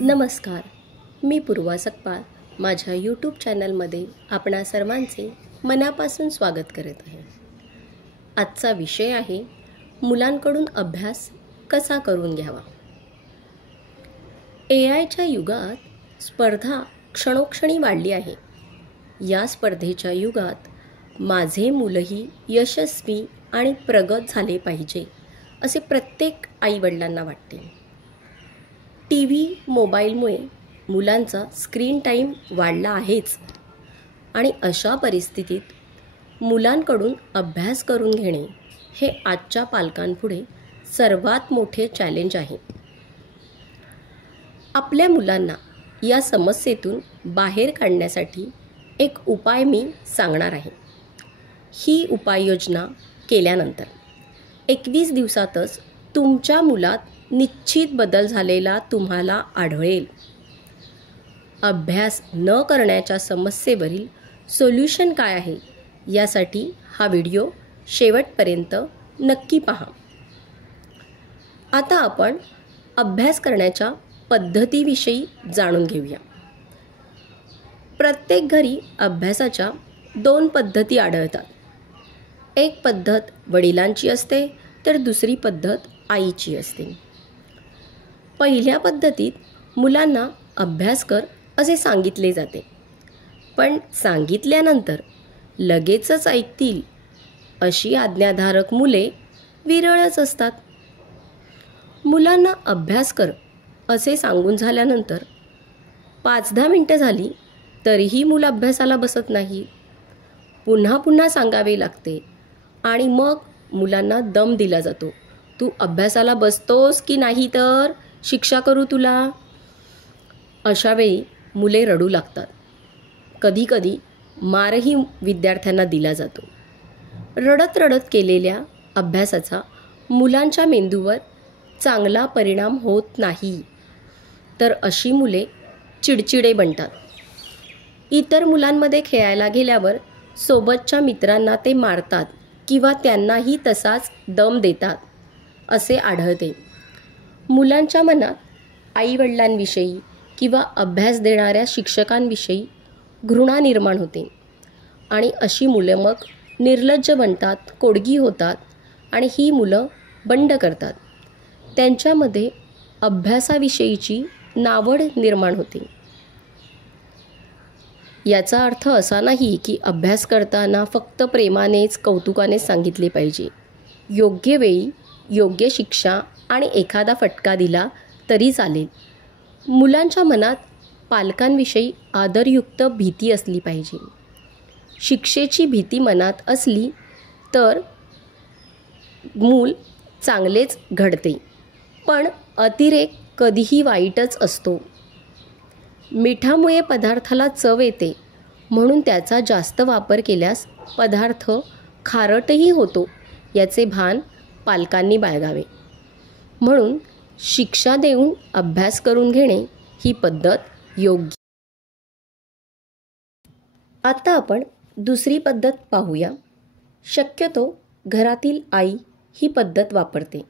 नमस्कार, मी पूर्वा सकपाळ माझ्या यूट्यूब चॅनलमध्ये आपणा सर्वांचे मनापासून स्वागत करत आहे. आजचा विषय आहे मुलांकडून अभ्यास कसा करून घ्यावा. AIच्या युगात स्पर्धा क्षणोक्षणी वाढली आहे. या स्पर्धेच्या युगात माझे मुलंही यशस्वी आणि प्रगत झाले पाहिजे असे प्रत्येक आईवडिलांना वाटते. TV, मोबाईलमुळे मुलांचा स्क्रीन टाईम वाढला आहेच आणि अशा परिस्थितीत मुलांकडून अभ्यास करून घेणे हे आजच्या पालकांपुढे सर्वात मोठे चॅलेंज आहे. आपल्या मुलांना या समस्येतून बाहेर काढण्यासाठी एक उपाय मी सांगणार आहे. ही उपाययोजना केल्यानंतर 21 दिवसातच तुमच्या मुलात निश्चित बदल झालेला तुम्हाला आढळेल. अभ्यास न करण्याच्या समस्येवरील सोल्युशन काय आहे यासाठी हा व्हिडिओ शेवटपर्यंत नक्की पहा. आता आपण अभ्यास करण्याच्या पद्धतीविषयी जाणून घेऊया. प्रत्येक घरी अभ्यासाच्या 2 पद्धती आढळतात. एक पद्धत वडिलांची असते तर दुसरी पद्धत आईची असते. पहिल्या पद्धतीत मुलांना अभ्यास कर असे सांगितले जाते, पण सांगितल्यानंतर लगेचच ऐकतील अशी आज्ञाधारक मुले विरळच असतात. मुलांना अभ्यास कर असे सांगून झाल्यानंतर 5-10 मिनटं झाली तरीही मूल अभ्यासाला बसत नाही. पुन्हा पुन्हा सांगावे लागते आणि मग मुलांना दम दिला जातो. तू अभ्यासाला बसतोस की नाही तर शिक्षा करू तुला. अशावेळी मुले रडू लागतात. कधीकधी मारही विद्यार्थ्यांना दिला जातो. रडत रडत केलेल्या अभ्यासाचा मुलांच्या मेंदूवर चांगला परिणाम होत नाही, तर अशी मुले चिडचिडे बनतात. इतर मुलांमध्ये खेळायला गेल्यावर सोबतच्या मित्रांना ते मारतात किंवा त्यांनाही तसाच दम देतात असे आढळते. मुलांच्या मनात आईवडिलांविषयी किंवा अभ्यास देणाऱ्या शिक्षकांविषयी घृणा निर्माण होते आणि अशी मुलं मग निर्लज्ज बनतात, कोडगी होतात आणि ही मुलं बंड करतात. त्यांच्यामध्ये अभ्यासाविषयीची नावड निर्माण होते. याचा अर्थ असा नाही की अभ्यास करताना फक्त प्रेमानेच कौतुकानेच सांगितले पाहिजे. योग्य वेळी योग्य शिक्षा आणि एखादा फटका दिला तरी चालेल. मुलांच्या मनात पालकांविषयी आदरयुक्त भीती असली पाहिजे. शिक्षेची भीती मनात असली तर मूल चांगलेच घडते, पण अतिरेक कधीही वाईटच असतो. मिठामुळे पदार्थाला चव येते म्हणून त्याचा जास्त वापर केल्यास पदार्थ खारटही होतो याचे भान पालकांनी बाळगावे. म्हणून शिक्षा देऊन अभ्यास करून घेणे ही पद्धत योग्य. आता आपण दुसरी पद्धत पाहूया. शक्यतो घरातील आई ही पद्धत वापरते.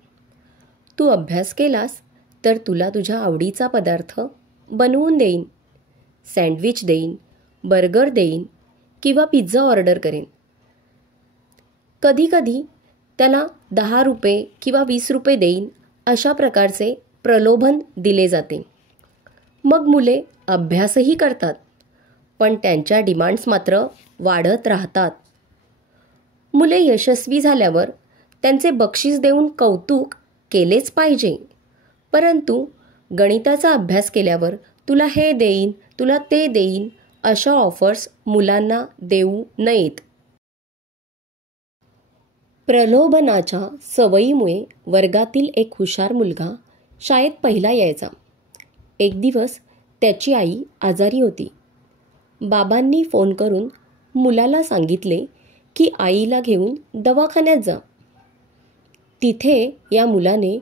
तू अभ्यास केलास तर तुला तुझ्या आवडीचा पदार्थ बनवून देईन, सँडविच देईन, बर्गर देईन किंवा पिझ्झा ऑर्डर करेन. कधीकधी त्याला 10 रुपये किंवा 20 रुपये देईन अशा प्रकारचे प्रलोभन दिले जाते. मग मुले अभ्यासही करतात, पण त्यांच्या डिमांड्स मात्र वाढत राहतात. मुले यशस्वी झाल्यावर त्यांचे बक्षीस देऊन कौतुक केलेच पाहिजे, परंतु गणिताचा अभ्यास केल्यावर तुला हे देईन, तुला ते देईन अशा ऑफर्स मुलांना देऊ नयेत. प्रलोभनाच्या सवयीमुळे वर्गातील एक हुशार मुलगा शाळेत पहिला यायचा. एक दिवस त्याची आई आजारी होती. बाबांनी फोन करून मुलाला सांगितले की आईला घेऊन दवाखान्यात जा. तिथे या मुलाने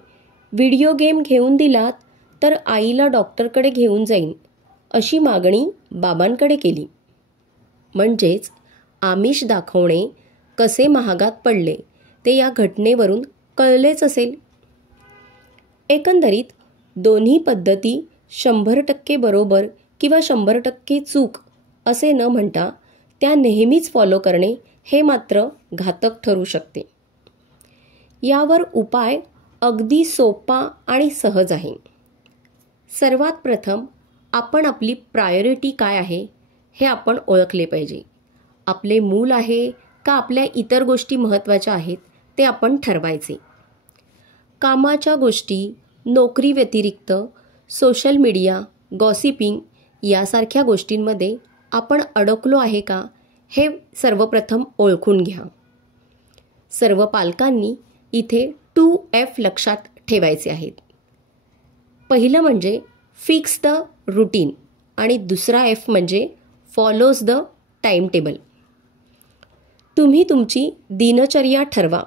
व्हिडिओ गेम घेऊन दिलात तर आईला डॉक्टरकडे घेऊन जाईन अशी मागणी बाबांकडे केली. म्हणजेच आमिष दाखवणे कसे महागात पडले ते या घटनेवरून कळलेच असेल. एकंदरीत दोन्ही पद्धती 100% बरोबर किंवा 100% चूक असे न म्हणता त्या नेहमीच फॉलो करणे हे मात्र घातक ठरू शकते. यावर उपाय अगदी सोपा आणि सहज आहे. सर्वात प्रथम आपण आपली प्रायोरिटी काय आहे हे आपण ओळखले पाहिजे. आपले मूल आहे का आपल्या इतर गोष्टी महत्त्वाच्या आहेत ते आपण ठरवायचे. कामाच्या गोष्टी, नोकरी व्यतिरिक्त सोशल मीडिया, गॉसिपिंग यासारख्या गोष्टींमध्ये आपण अडकलो आहे का हे सर्वप्रथम ओळखून घ्या. सर्व पालकांनी इथे 2F लक्षात ठेवायचे आहेत. पहिलं म्हणजे फिक्स द रुटीन आणि दुसरा F म्हणजे फॉलोज द टाइम टेबल. तुम्ही तुमची दिनचर्या ठरवा.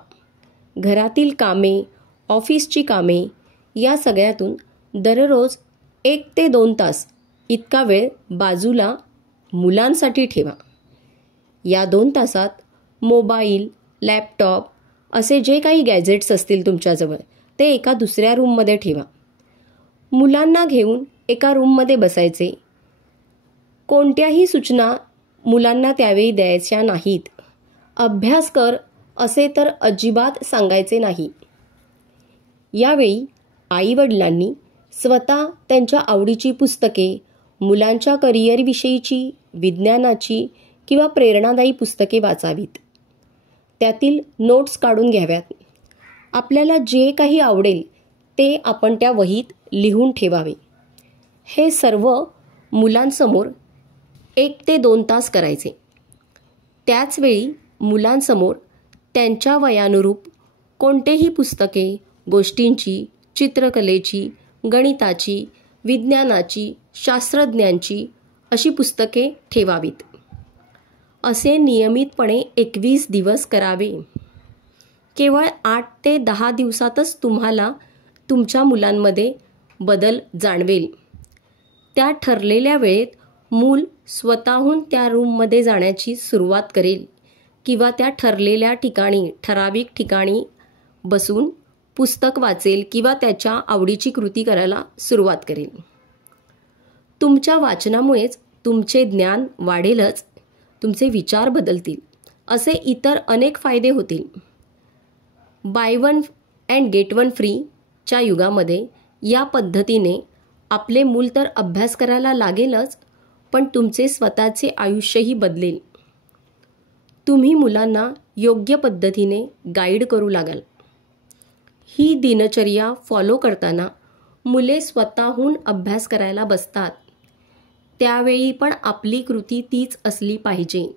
घरातील कामे, ऑफिसची कामे या सगळ्यातून दररोज 1 ते 2 तास इतका वेळ बाजूला मुलांसाठी ठेवा. या 2 तासात मोबाईल, लॅपटॉप असे जे काही गॅजेट्स असतील तुमच्याजवळ ते एका दुसऱ्या रूममध्ये ठेवा. मुलांना घेऊन एका रूममध्ये बसायचे. कोणत्याही सूचना मुलांना त्यावेळी द्यायच्या नाहीत. अभ्यास कर असे तर अजिबात सांगायचे नाही. यावेळी आईवडिलांनी स्वतः त्यांच्या आवडीची पुस्तके, मुलांच्या करिअरविषयीची, विज्ञानाची किंवा प्रेरणादायी पुस्तके वाचावीत. त्यातील नोट्स काढून घ्याव्यात. आपल्याला जे काही आवडेल ते आपण त्या वहीत लिहून ठेवावे. हे सर्व मुलांसमोर 1 ते 2 तास करायचे. त्याचवेळी मुलांसमोर त्यांच्या वयानुरूप कोणतेही पुस्तके, गोष्टींची, चित्रकलेची, गणिताची, विज्ञानाची, शास्त्रज्ञांची अशी पुस्तके ठेवावीत. असे नियमितपणे 21 दिवस करावे. केवळ 8 ते 10 दिवसातच तुम्हाला तुमच्या मुलांमध्ये बदल जाणवेल. त्या ठरलेल्या वेळेत मूल स्वतःहून त्या रूममध्ये जाण्याची सुरुवात करेल किंवा त्या ठरलेल्या ठिकाणी, ठराविक ठिकाणी बसून पुस्तक वाचेल किंवा त्याच्या आवडीची कृती करायला सुरुवात करेल. तुमच्या वाचनामुळेच तुमचे ज्ञान वाढेलच, तुमचे विचार बदलतील, असे इतर अनेक फायदे होतील. Buy one and get one फ्रीच्या युगामध्ये या पद्धतीने आपले मूल तर अभ्यास करायला लागेलच, पण तुमचे स्वतःचे आयुष्यही बदलेल. तुम्ही मुलांना योग्य पद्धतीने गाईड करू लागाल. ही दिनचर्या फॉलो करताना मुले स्वतःहून अभ्यास करायला बसतात. त्यावेळी पण आपली कृती तीच असली पाहिजे.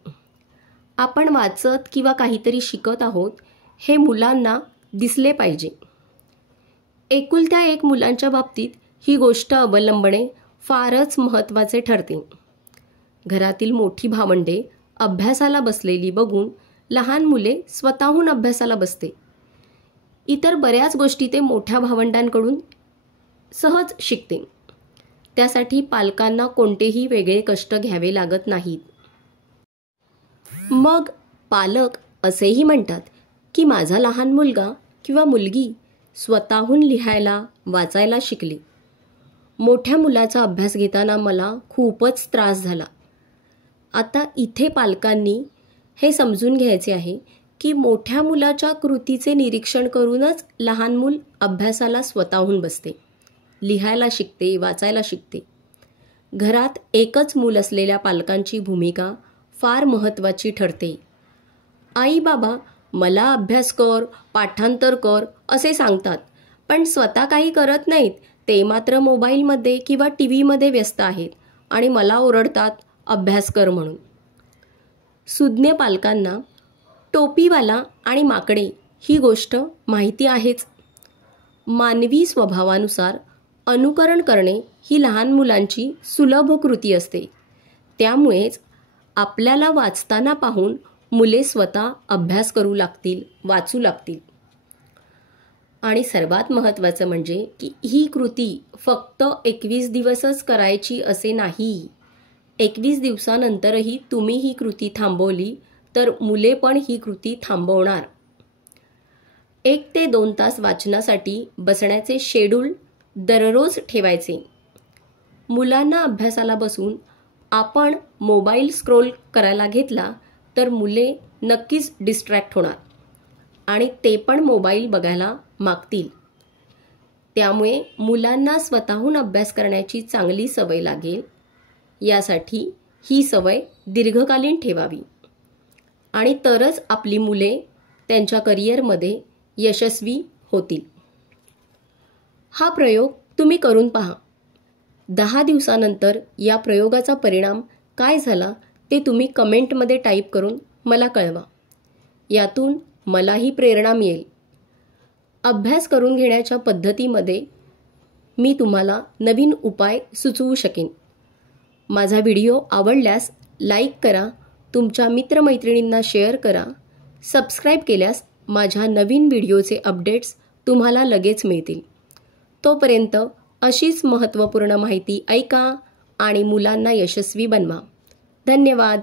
आपण वाचत किंवा काहीतरी शिकत आहोत हे मुलांना दिसले पाहिजे. एकुलत्या एक मुलांच्या बाबतीत ही गोष्ट अवलंबणे फारच महत्त्वाचे ठरते. घरातील मोठी भावंडे अभ्यासाला बसलेली बघून लहान मुले स्वतःहून अभ्यासाला बसते. इतर बऱ्याच गोष्टी ते मोठ्या भावंडांकडून सहज शिकते. त्यासाठी पालकांना कोणतेही वेगळे कष्ट घ्यावे लागत नाहीत. मग पालक असेही म्हणतात की माझा लहान मुलगा किंवा मुलगी स्वतःहून लिहायला, वाचायला शिकली. मोठ्या मुलाचा अभ्यास घेताना मला खूपच त्रास झाला. आता इथे पालकांनी हे समजून घ्यायचे आहे की मोठ्या मुलाच्या कृतीचे निरीक्षण करूनच लहान मूल अभ्यासाला स्वतःहून बसते, लिहायला शिकते, वाचायला शिकते. घरात एकच मूल असलेल्या पालकांची भूमिका फार महत्त्वाची ठरते. आई बाबा मला अभ्यास कर, पाठांतर कर असे सांगतात, पण स्वतः काही करत नाहीत. ते मात्र मोबाईलमध्ये किंवा TV व्यस्त आहेत आणि मला ओरडतात अभ्यास कर म्हणून. सुज्ञ पालकांना टोपीवाला आणि माकडे ही गोष्ट माहिती आहेच. मानवी स्वभावानुसार अनुकरण करणे ही लहान मुलांची सुलभ कृती असते. त्यामुळेच आपल्याला वाचताना पाहून मुले स्वतः अभ्यास करू लागतील, वाचू लागतील. आणि सर्वात महत्त्वाचं म्हणजे की ही कृती फक्त 21 दिवसच करायची असे नाही. 21 दिवसानंतरही तुम्ही ही कृती थांबवली तर मुले पण ही कृती थांबवणार. 1 ते 2 तास वाचनासाठी बसण्याचे शेड्यूल दररोज ठेवायचे. मुलांना अभ्यासाला बसून आपण मोबाईल स्क्रोल करायला घेतला तर मुले नक्कीच डिस्ट्रॅक्ट होणार आणि ते पण मोबाईल बघायला मागतील. त्यामुळे मुलांना स्वतःहून अभ्यास करण्याची चांगली सवय लागेल, यासाठी ही सवय दीर्घकालीन ठेवावी आणि तरच आपली मुले त्यांच्या करिअरमध्ये यशस्वी होतील. हा प्रयोग तुम्ही करून पहा. 10 दिवसानंतर या प्रयोगाचा परिणाम काय झाला ते तुम्ही कमेंटमध्ये टाईप करून मला कळवा. यातून मलाही प्रेरणा मिळेल. अभ्यास करून घेण्याच्या पद्धतीमध्ये मी तुम्हाला नवीन उपाय सुचवू शकेन. माझा व्हिडिओ आवडल्यास लाईक करा, तुमच्या मित्रमैत्रिणींना शेअर करा. सबस्क्राईब केल्यास माझ्या नवीन व्हिडिओचे अपडेट्स तुम्हाला लगेच मिळतील. तोपर्यंत अशीच महत्त्वपूर्ण माहिती ऐका आणि मुलांना यशस्वी बनवा. धन्यवाद.